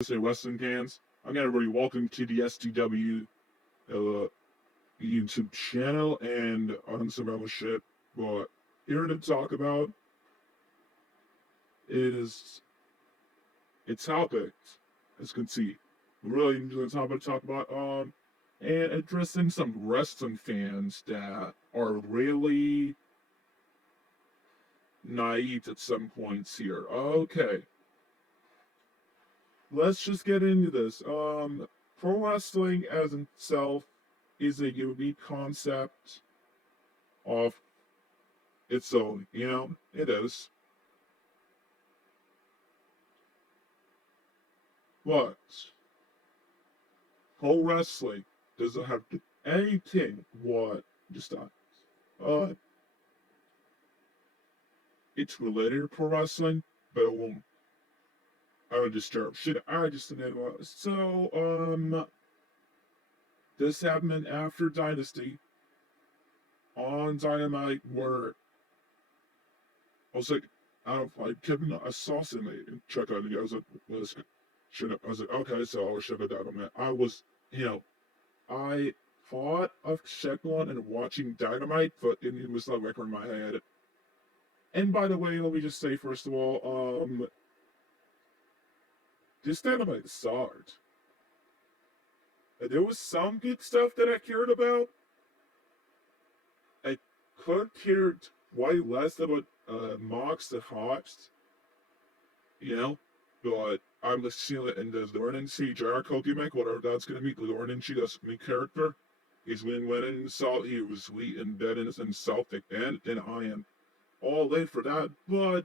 Say wrestling fans. Again, everybody, welcome to the STW YouTube channel and on some other shit. But here to talk about is a topic, as you can see. Really enjoy the topic to talk about and addressing some wrestling fans that are really naive at some points here. Okay, let's just get into this. Pro wrestling as itself is a unique concept of its own. It is. But pro wrestling doesn't have anything what just that. Uh, it's related to pro wrestling, but it won't. I would disturb shit. I just didn't know. So, this happened after Dynasty on Dynamite, where I was like, I kept I saw something and check out it. I was like, I was like, okay, so I'll check it out on that. I thought of checking on and watching Dynamite, but it was not record in my head. And by the way, let me just say, first of all, this Dynamite sucked. There was some good stuff that I cared about. I could care way less about Mox the Hobbs, but I'm assuming in the Lauren C. Jericho gimmick, whatever that's gonna be, Lauren C. that's new character. He's went in salt, he was sweet and dead and Celtic, and I am all in for that. But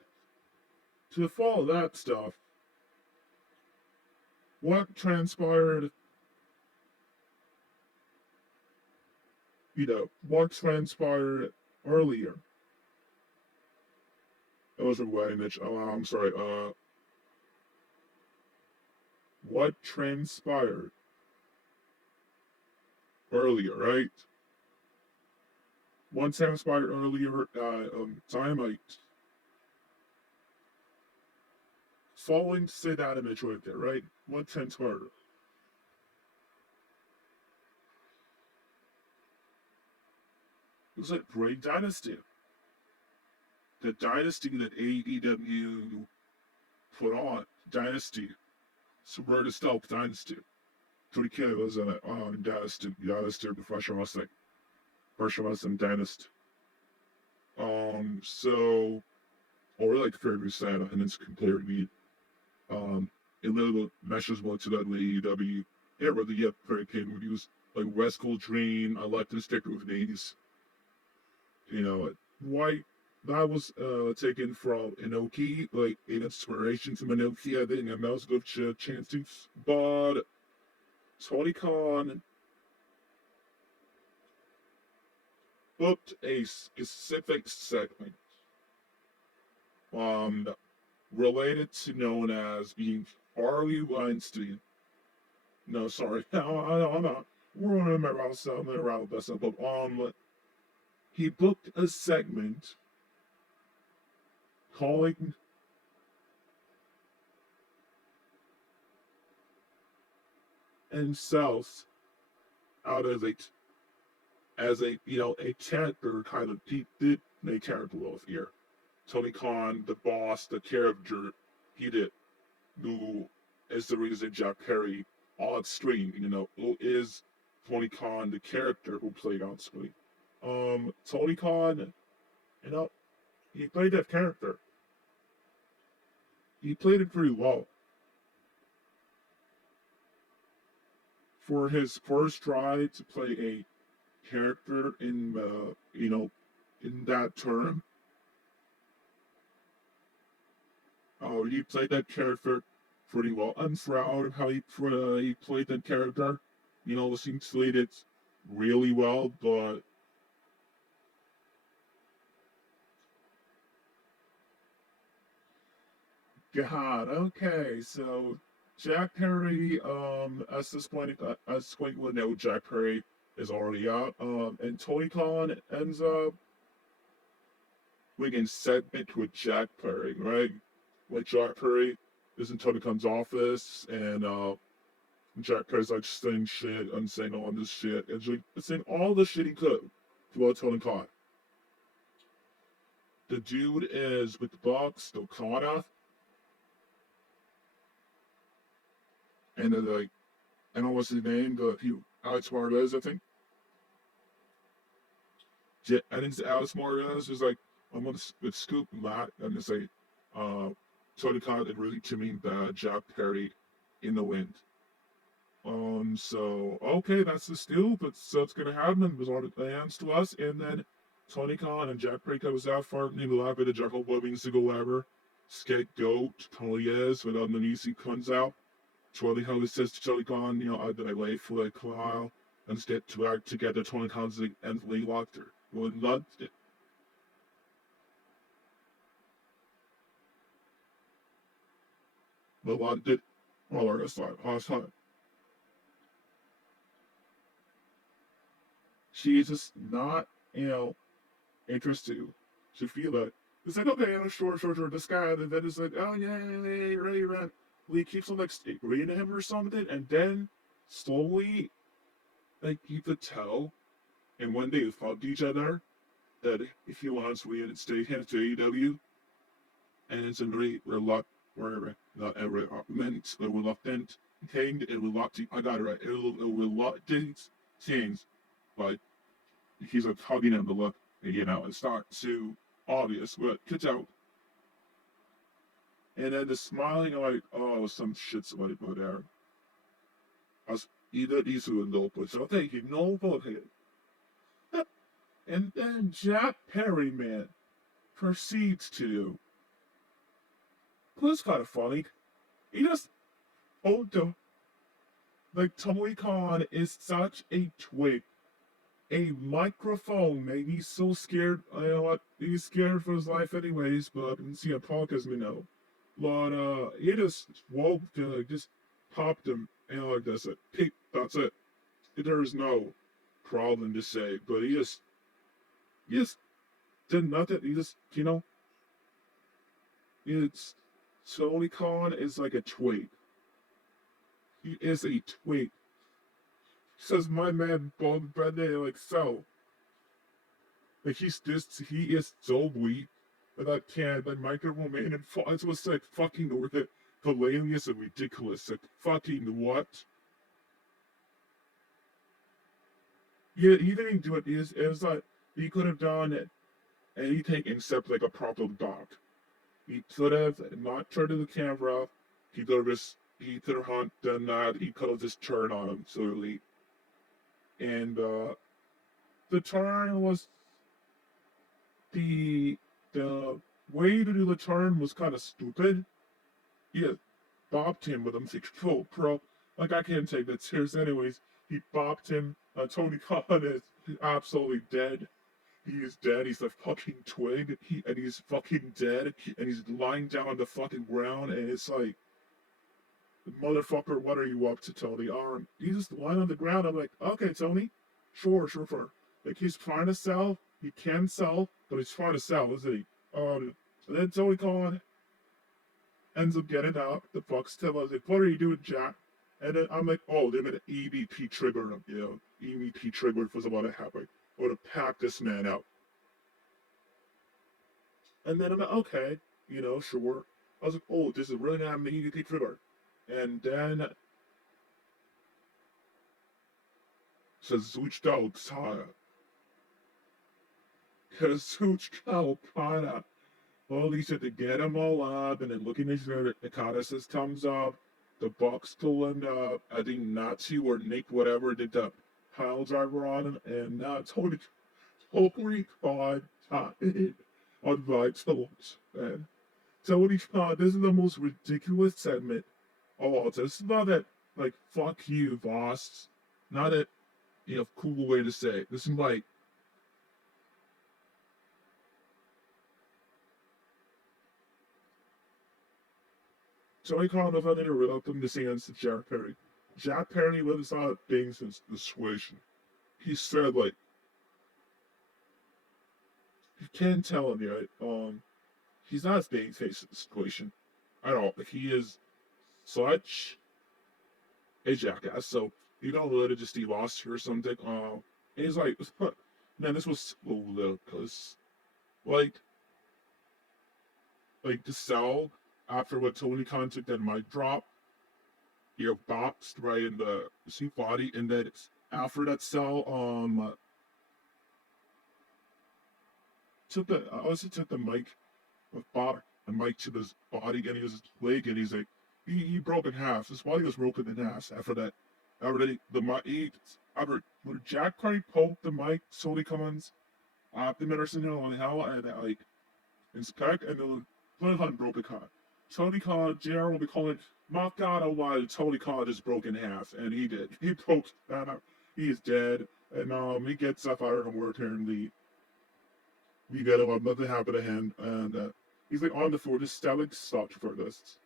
to follow that stuff, what transpired, what transpired earlier? That was a way, Mitch. Oh, I'm sorry. What transpired earlier, right? What transpired earlier, Dynamite. Following to say that image right there, right? What transpired? It was like Great Dynasty. The dynasty that AEW put on. Dynasty. Subverted Stealth Dynasty. 3K was a dynasty of professional wrestling. Professional wrestling dynasty. So, or like fairly sad, and it's completely, it literally meshes well to that AEW era that you have very kid would use like West Coast Dream. I like to stick with these. White that was taken from Inoki, like in inspiration to Inoki, I think, and that was good chances. But Tony Khan booked a specific segment um related to known as being Harley Weinstein. No, sorry, no, I'm not. We're on around something around this, but he booked a segment calling himself out as a character kind of he did a character role here. Tony Khan, the boss, the character he did, who is the reason Jack Perry on screen, who is Tony Khan, the character who played on screen. Tony Khan, you know, he played that character. He played it pretty well. For his first try to play a character in in that term, he played that character pretty well. I'm proud of how he played that character. He played it really well, but God, okay, so Jack Perry, as this point we know Jack Perry is already out, and Tony Khan ends up winning segment with Jack Perry, right? With Jack Perry, is in Tony Khan's office, and Jack Perry's like saying shit and saying all this shit, and like saying all the shit he could about Tony Khan. The dude is with the Bucks, the Okada, and then like, I don't know what's his name, but he Alex Marvez, I think. Yeah, I think it's Alex Marvez is like, I'm gonna with Scoop Matt and it's like, uh, Tony Khan and really to me Jack Perry in the wind. So okay, that's the steal, but so it's gonna happen. There's all the hands to us, and then Tony Khan and Jack Perry comes out for maybe a lot bit of Jackal Boy means to go whatever. Scapegoat, Tony is, when underneath he comes out. Tony Khan says to Tony Khan, I've been away for a while, and get to back together. Tony Khan's like, Anthony locked her. Well, not it. But what did all our last time? She's just not, interested. She feel that. It's like, okay, sure, this guy, and then it's like, oh, yeah, right, right. We keep on, like, reading him or something, and then, slowly, like, you could tell, and when they found each other, that if he wants to reinstate him to AEW, and it's a very not a reluctant, a reluctant thing, a reluctant, I got it right, a reluctant thing, but he's like hugging him to look, it's not too obvious, but it's out. And then the smiling, like, oh, some shit somebody put there. As either these two no but so thank you, no bullhead. And then Jack Perry, man, proceeds to. Well, it's kind of funny. He just, oh, like, Tony Khan is such a twig. A microphone, man. He's so scared. You know what? He's scared for his life, anyways. But you see a Punk, as we know. But he just woke, just popped him, like that's it. That's it. There's no problem to say. But he just did nothing. He just, it's Tony Khan is like a twig. He is a twig. Says my man Bob Brendan, like so. Like he is so weak that I can't like microphone man and it was like fucking worth it. Hilarious and ridiculous. Like fucking what? Yeah, he didn't do it. It was like he could have done it anything except like a proper dog. He could have not turned to the camera. He could have done that. He could have just turned on him slowly. And the turn was the way to do the turn was kind of stupid. He bopped him with him. Like, oh, bro, like I can't take that serious. Anyways, he bopped him. Tony Khan is absolutely dead. He is dead. He's a fucking twig. And he's fucking dead. And he's lying down on the fucking ground. And it's like, motherfucker, what are you up to, Tony? He's just lying on the ground. I'm like, okay, Tony, sure. Like he's trying to sell. He can sell, but he's trying to sell, isn't he? And then Tony Khan ends up getting out. The Bucks tell us, like, what are you doing, Jack? And then I'm like, oh, they made an EVP trigger. EVP trigger was about to happen. Or to pack this man out. And then I'm like, okay, sure. I was like, oh, this is really not an EVP trigger. And then Kazuchika Okada. Kazuchika Okada. Well, he said to get them all up, and then looking at his Okada says thumbs up. The Bucks pull him up. I think Natsu or Nick, whatever, did the pile driver on him, and Tony Khan on Vitals. And Tony Khan, this is the most ridiculous segment of all time. This is not that, like, fuck you, boss. Not a, cool way to say it. This is like, Tony Khan was uninterrupted to say to Jack Perry. Jack Perry was not being persuasion. He said, like, you can't tell him, right? He's not being faced with the situation. I don't know, he is such a jackass. So you don't really just he lost or something. And he's like, man, this was so ludicrous. Like, like the cell after what Tony Khan took that mic drop, you're boxed right in the seat body, and then after that cell, took the mic with Bob and Mike to his body and his leg, and he's like, he broke in half. His body was broken in half after that. After the mic, after when Jack Carney poked the mic, Tony Khan's abdomen or something on hell, and like inspect, and then Tony Khan broke the car. Tony Khan, JR will be calling, my God, oh why Tony Khan just broke in half, and he did. He broke that up. He is dead, and he gets up out of the work here, and we get about nothing happened to him, and he's like on the floor, just selling stuff for this.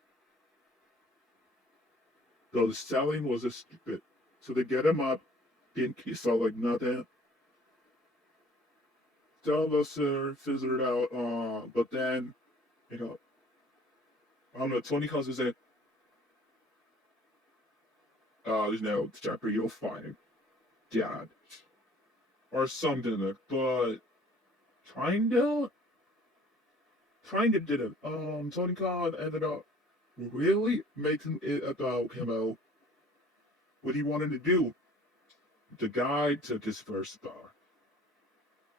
Though the selling was a stupid. So they get him up, didn't he saw like nothing. Tell us fizzled out, but then, you know, I don't know, Tony Khan says that, you know, Jeffrey, you'll find dad. Or something, but kinda did it. Tony Khan ended up really making it about, you know, what he wanted to do. The guy took his first star.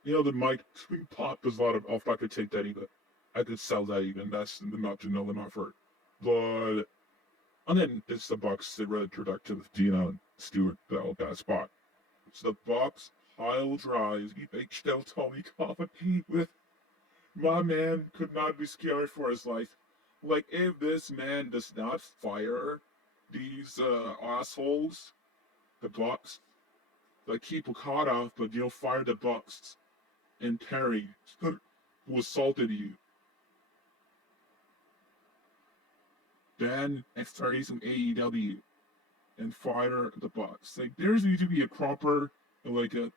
You know, the mic screen pop is a lot of, oh, if I could take that even, I could sell that even. That's not to know the offer. But, and then it's the Bucks that really introduced to Dina and Stewart, that spot. So the Bucks pile drives, HL Tony Khan with my man could not be scared for his life. Like, if this man does not fire these assholes, the Bucks, like keep caught off, but you know, fire the Bucks and Terry, who assaulted you. Then and starting some AEW and fire the Bucks. Like, there's need to be a proper like a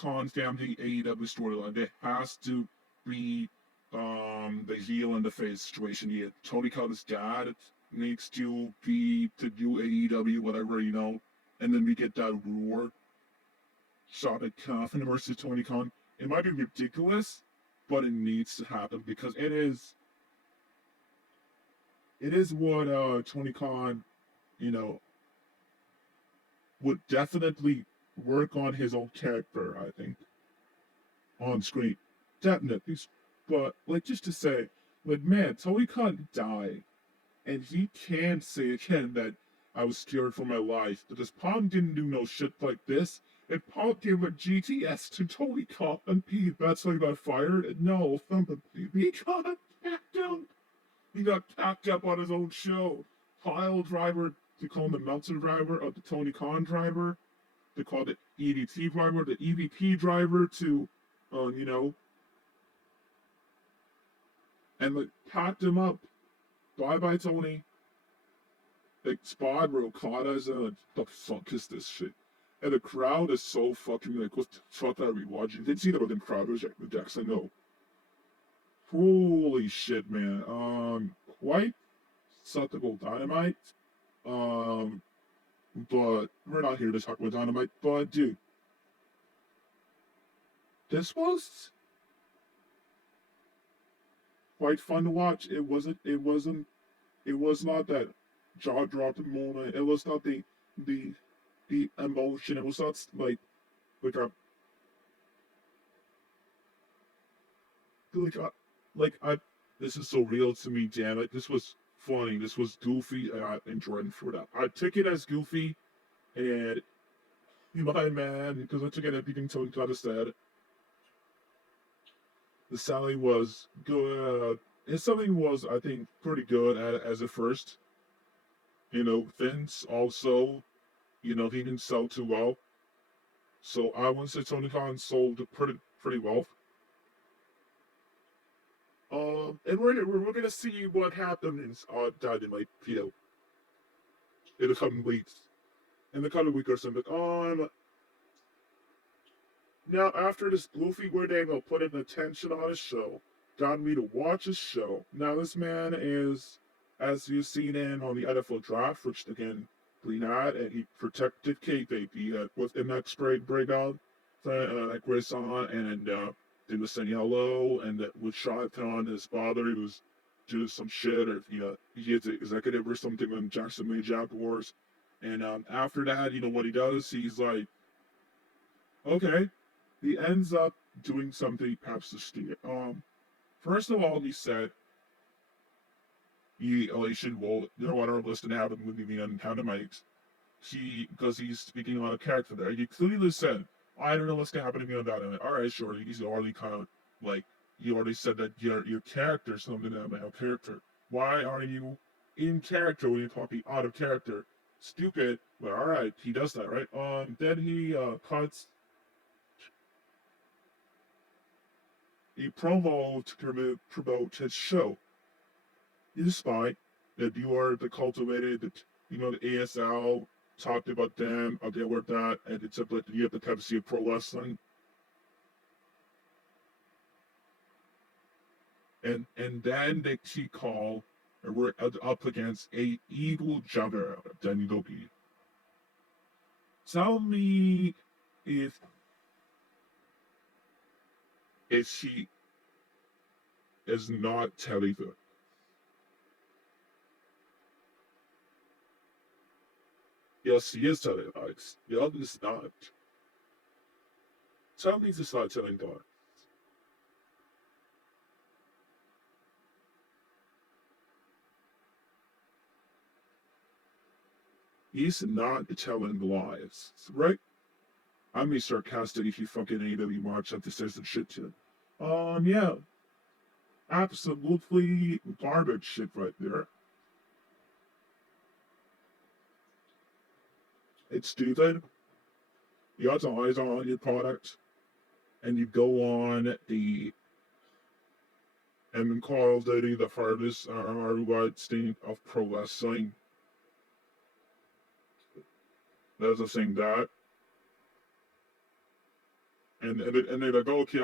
Khan family AEW storyline. There has to be the heel and the face situation here. Tony Khan's dad needs to be to do AEW, whatever, you know, and then we get that roar shot at Coffin versus Tony Khan. It might be ridiculous, but it needs to happen because it is what Tony Khan, you know, would definitely work on his own character, I think, on screen. Definitely. But, like, just to say, like, man, Tony Khan died, and he can't say again that I was scared for my life, because Pong didn't do no shit like this, and Pong gave a GTS to Tony Khan, and that's why he got fired. No, he got packed up. He got packed up on his own show. Pile driver, to call him the Meltzer driver, of the Tony Khan driver. They call it EDT driver, the EVP driver to, you know, and like packed him up. Bye, Tony. Like Spot real caught us and like, the fuck is this shit? And the crowd is so fucking like, what the fuck are we watching? Didn't see the fucking crowd was like the decks, I know. Holy shit, man. Quite susceptible Dynamite. But we're not here to talk about Dynamite. But dude, this was quite fun to watch. It was not that jaw dropping moment. It was not the emotion. It was not like a this is so real to me, damn it. This was funny. This was goofy, and I enjoyed it for that. I took it as goofy, and you mind, man, because I took it as everything Tony Khan said. The Sally was good. And something was, I think, pretty good as a first. You know, Vince also, you know, he didn't sell too well. So I would say Tony Khan sold pretty well. And we're gonna see what happens Dynamite, you know, in the coming weeks. In the coming week or something. Now after this goofy weird angle putting attention on his show, got me to watch his show. Now this man is as you've seen in on the NFL draft, which again we had, and he protected kayfabe. He with the next breakout, like we saw, and it was in yellow, and with shot on his father, he was doing some shit, or he is an executive or something on Jacksonville Jaguars. And after that, what he does, he's like, okay, he ends up doing something perhaps to steal. First of all, he said he should, well, on our list and have a movie on Dynamite. Because he's speaking on a character there. He clearly said, I don't know what's gonna happen to me on Dynamite. All right, sure. He's already kind of like, you already said that your character is something about character. Why are you in character when you're talking out of character? Stupid. But all right, he does that, right? Then he cuts a promo to promote his show. It's fine that you are the cultivated, the ASL talked about them, they were that, and it's up like you have the courtesy of pro wrestling. And then they call, and we're up against a evil juggernaut, Danny Loki. Tell me if she is not telling them. Yes, she is telling lies. The other is not. Tell me to start telling lies. He's not telling lies, right? I'm being sarcastic if you fucking AEW march up to say some shit to him. Yeah. Absolutely garbage shit right there. It's stupid. You got eyes on your product, and you go on the and Call of Duty, the farthest worldwide state of pro wrestling. That's the same that. And they're like, okay,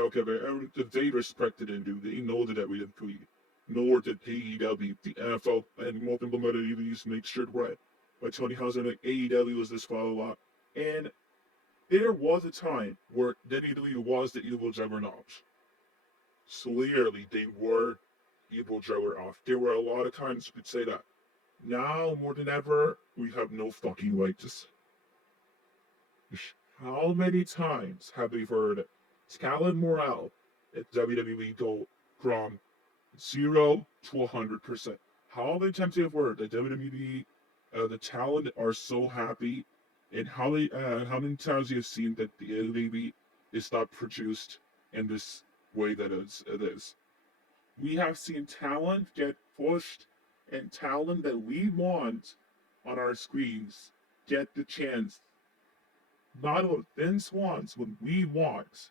but they respected him, dude. They know that we didn't tweet. Nor did AEW, the NFL, and multiple other EVs make sure right. By 20,000, like, AEW was this follow up. And there was a time where WWE was the evil juggernaut. Clearly, they were evil juggernaut. There were a lot of times you could say that. Now, more than ever, we have no fucking right to say. How many times have we heard talent morale at WWE go from 0 to 100%? How many times have we heard that WWE, the talent are so happy, and how many times you've seen that the WWE is not produced in this way that it is? We have seen talent get pushed, and talent that we want on our screens get the chance. Not what Vince wants, what we want.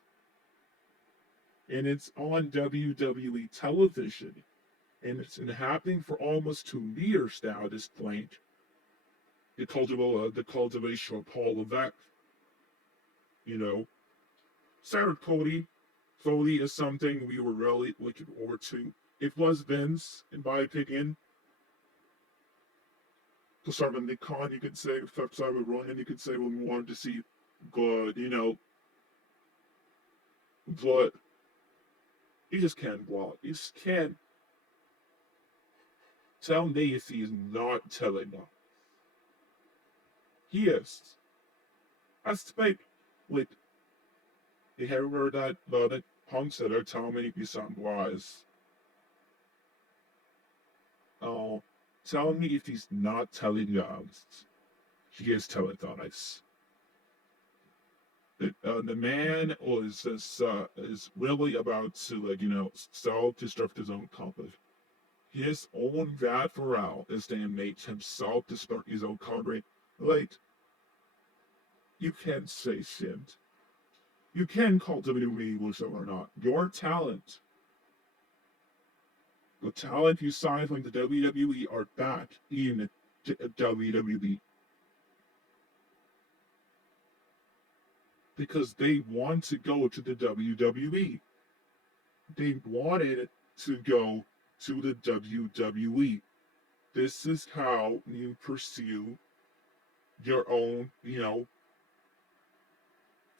And it's on WWE television. And it's been happening for almost 2 years now at this point. The cultivation of Paul Levesque. Sarah Cody is something we were really looking forward to. It was Vince, in my opinion. To start with Nick Khan, you could say, to start with Ronan, you could say, well, we wanted to see good, but you just can't block. You just can't tell me if he's not telling them. He is. That's like, you have heard that Punk said, "They're telling me if some lies." Oh, tell me if he's not telling lies. He is telling lies. The man is really about to self-destruct his own company. His own bad morale is to make him self-destruct his own company. You can't say shit. You can call WWE Wilson or not. Your talent, the talent you signed from the WWE are back in WWE. Because they want to go to the WWE. They wanted to go to the WWE. This is how you pursue your own,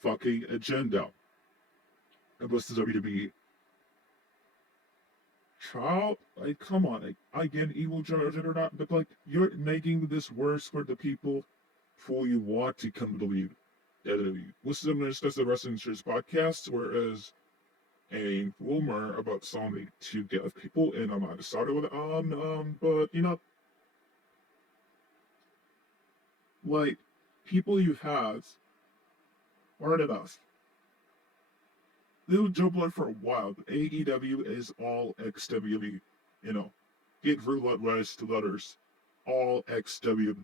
fucking agenda. And what's the WWE? Child, like, come on, like, I get evil judge or not, but like, you're making this worse for the people who you want to come to believe. This is going to discuss the Wrestling Insurance podcast, whereas a rumor about something to get people, and I'm not decided with it on, but like, people you have aren't enough. They'll jump on for a while, but AEW is all XWB, get relentless to letters, all XW.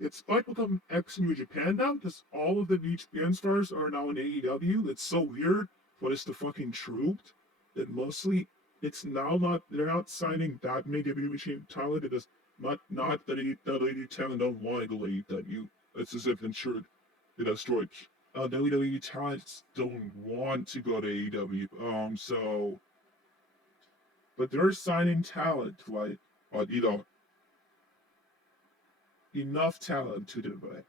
It's like become X New Japan now, because all of the New Japan stars are now in AEW. It's so weird, but it's the fucking truth. That mostly, it's now not, they're not signing that many WWE talent. It is not that WWE talent don't want to go AEW. It's as if ensured it destroyed. WWE talents don't want to go to AEW. But they're signing talent, like, enough talent to do it.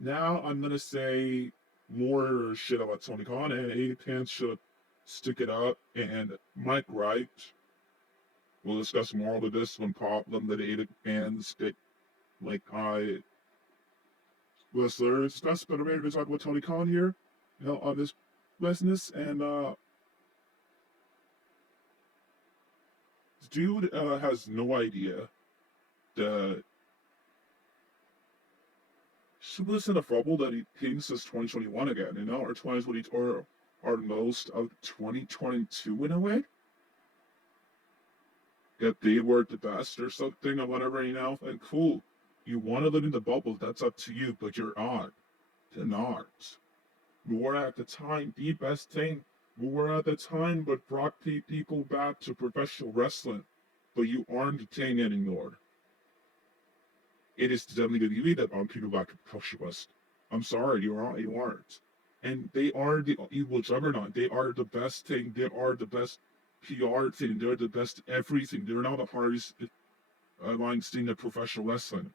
Now I'm gonna say more shit about Tony Khan, and A-Pants should stick it up. And Mike Wright, we'll discuss more of this when Problem that A-Pants stick like I let's discuss, but I'm ready to talk about Tony Khan here, on this business. And this dude has no idea that she was in a trouble that he thinks is 2021 again, or 2020, or most of 2022 in a way. That they were the best or something or whatever, and cool. You want to live in the bubble, that's up to you, but you're not. You're not. You were at the time the best thing. You were at the time but brought people back to professional wrestling, but you aren't the thing anymore. It is the WWE that brought people back to professional wrestling. I'm sorry, you aren't. And they are the evil juggernaut. They are the best thing. They are the best PR thing. They're the best everything. They're not the hardest lines thing of professional wrestling.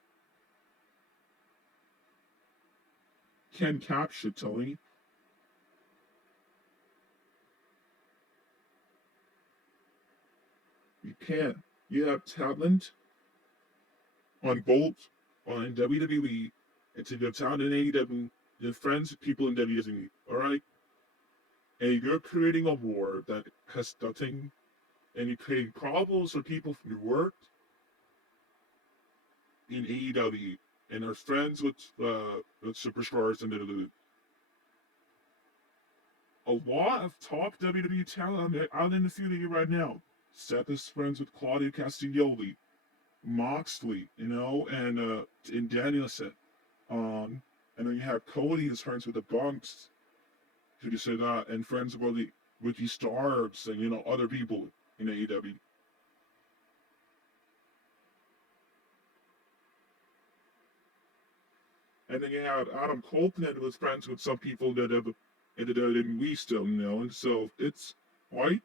Can capture Tony. You can. You have talent on both on WWE, and to your talent in AEW, your friends, people in WWE. All right, and you're creating a war that has nothing, and you're creating problems for people from your work in AEW, and are friends with superstars in WWE. A lot of top WWE talent out in the field right now. Seth is friends with Claudio Castagnoli, Moxley, and Danielson. And then you have Cody is friends with the Bunks. Should you say that? And friends with the Ricky Starks and other people in AEW. And then you have Adam Copeland who was friends with some people that have in the WWE still, and so it's quite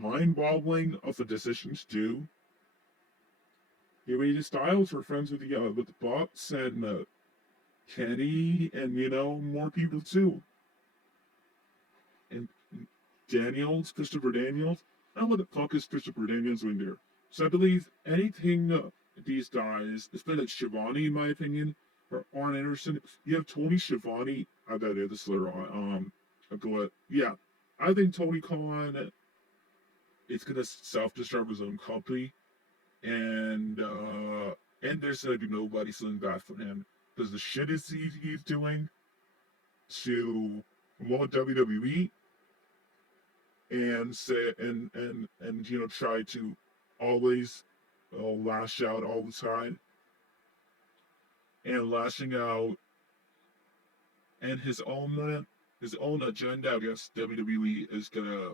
mind-boggling of the decisions too. AJ Styles were friends with the Bucks and Kenny and more people too. And Christopher Daniels. I don't know what the fuck is Christopher Daniels doing there. So I believe anything these guys, especially like Shivani in my opinion, or Arn Anderson. You have Tony Schiavone. I got this later on. But yeah, I think Tony Khan is gonna self-destruct his own company, and there's gonna be nobody feeling bad for him because the shit he's doing to WWE and say and try to always lash out all the time and lashing out and his own agenda against WWE is gonna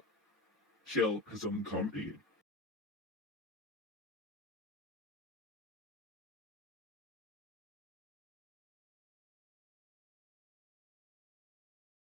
kill his own company.